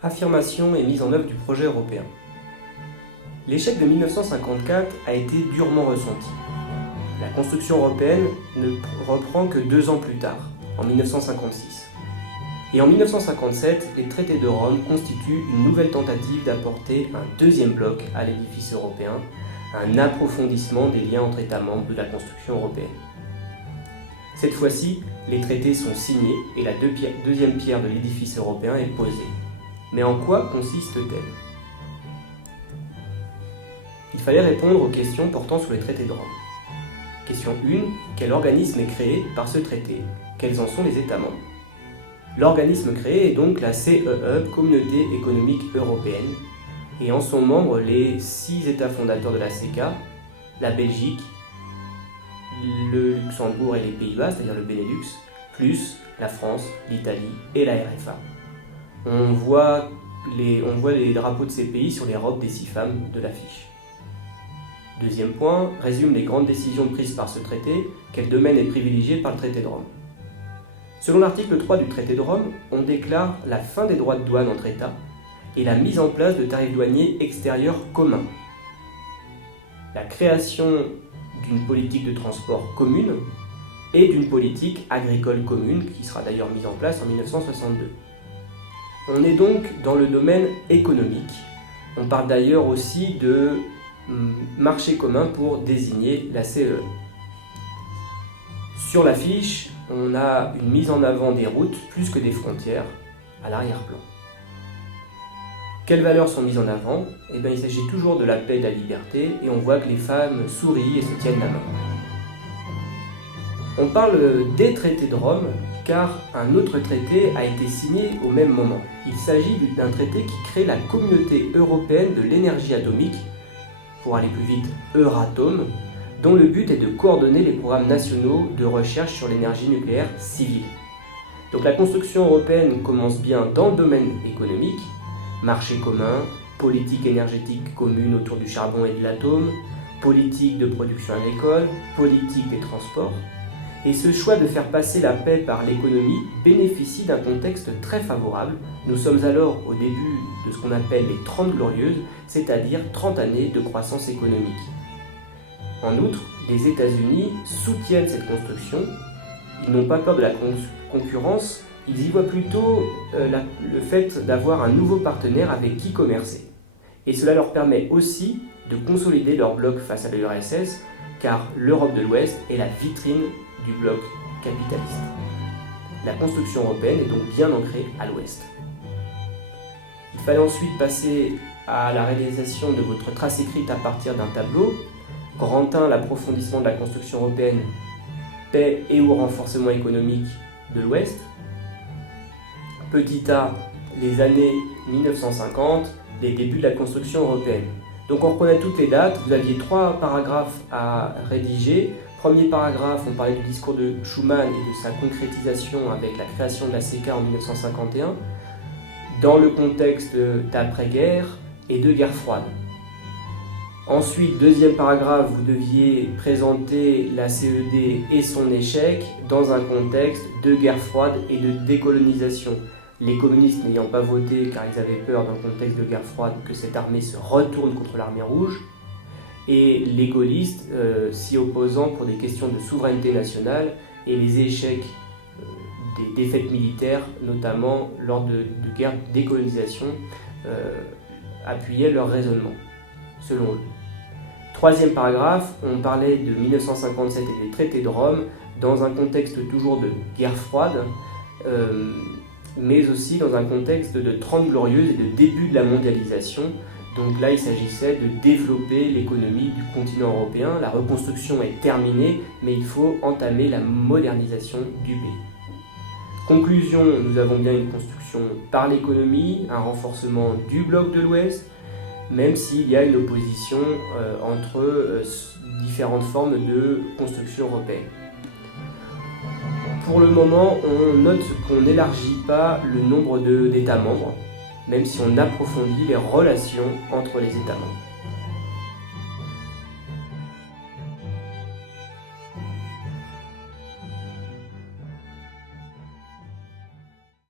Affirmation et mise en œuvre du projet européen. L'échec de 1954 a été durement ressenti. La construction européenne ne reprend que 2 ans plus tard, en 1956. Et en 1957, les traités de Rome constituent une nouvelle tentative d'apporter un deuxième bloc à l'édifice européen, un approfondissement des liens entre États membres de la construction européenne. Cette fois-ci, les traités sont signés et la deuxième pierre de l'édifice européen est posée. Mais en quoi consiste-t-elle ? Il fallait répondre aux questions portant sur les traités de Rome. Question 1. Quel organisme est créé par ce traité ? Quels en sont les États membres ? L'organisme créé est donc la CEE, Communauté économique européenne, et en sont membres les 6 États fondateurs de la CECA, la Belgique, le Luxembourg et les Pays-Bas, c'est-à-dire le Benelux, plus la France, l'Italie et la RFA. On voit les drapeaux de ces pays sur les robes des 6 femmes de l'affiche. Deuxième point, résume les grandes décisions prises par ce traité, quel domaine est privilégié par le traité de Rome. Selon l'article 3 du traité de Rome, on déclare la fin des droits de douane entre États et la mise en place de tarifs douaniers extérieurs communs. La création d'une politique de transport commune et d'une politique agricole commune qui sera d'ailleurs mise en place en 1962. On est donc dans le domaine économique. On parle d'ailleurs aussi de marché commun pour désigner la CEE. Sur l'affiche, on a une mise en avant des routes plus que des frontières à l'arrière-plan. Quelles valeurs sont mises en avant ? Il s'agit toujours de la paix et de la liberté et on voit que les femmes sourient et se tiennent la main. On parle des traités de Rome car un autre traité a été signé au même moment. Il s'agit d'un traité qui crée la Communauté européenne de l'énergie atomique, pour aller plus vite Euratom, dont le but est de coordonner les programmes nationaux de recherche sur l'énergie nucléaire civile. Donc la construction européenne commence bien dans le domaine économique, marché commun, politique énergétique commune autour du charbon et de l'atome, politique de production agricole, politique des transports. Et ce choix de faire passer la paix par l'économie bénéficie d'un contexte très favorable. Nous sommes alors au début de ce qu'on appelle les 30 glorieuses, c'est-à-dire 30 années de croissance économique. En outre, les États-Unis soutiennent cette construction. Ils n'ont pas peur de la concurrence, ils y voient plutôt le fait d'avoir un nouveau partenaire avec qui commercer. Et cela leur permet aussi de consolider leur bloc face à l'URSS, car l'Europe de l'Ouest est la vitrine du bloc capitaliste. La construction européenne est donc bien ancrée à l'Ouest. Il fallait ensuite passer à la réalisation de votre trace écrite à partir d'un tableau. Grand 1, l'approfondissement de la construction européenne, paix et ou renforcement économique de l'Ouest. Petit a, les années 1950, les débuts de la construction européenne. Donc on reconnaît toutes les dates, vous aviez 3 paragraphes à rédiger. Premier paragraphe, on parlait du discours de Schuman et de sa concrétisation avec la création de la CECA en 1951, dans le contexte d'après-guerre et de guerre froide. Ensuite, deuxième paragraphe, vous deviez présenter la CED et son échec dans un contexte de guerre froide et de décolonisation. Les communistes n'ayant pas voté car ils avaient peur dans le contexte de guerre froide que cette armée se retourne contre l'armée rouge, et les gaullistes s'y opposant pour des questions de souveraineté nationale et les échecs des défaites militaires, notamment lors de guerres de décolonisation, appuyaient leur raisonnement, selon eux. Troisième paragraphe, on parlait de 1957 et des traités de Rome dans un contexte toujours de guerre froide, mais aussi dans un contexte de 30 glorieuses et de début de la mondialisation. Donc là, il s'agissait de développer l'économie du continent européen. La reconstruction est terminée, mais il faut entamer la modernisation du pays. Conclusion, nous avons bien une construction par l'économie, un renforcement du bloc de l'Ouest, même s'il y a une opposition entre différentes formes de construction européenne. Pour le moment, on note qu'on n'élargit pas le nombre d'États membres, même si on approfondit les relations entre les États membres.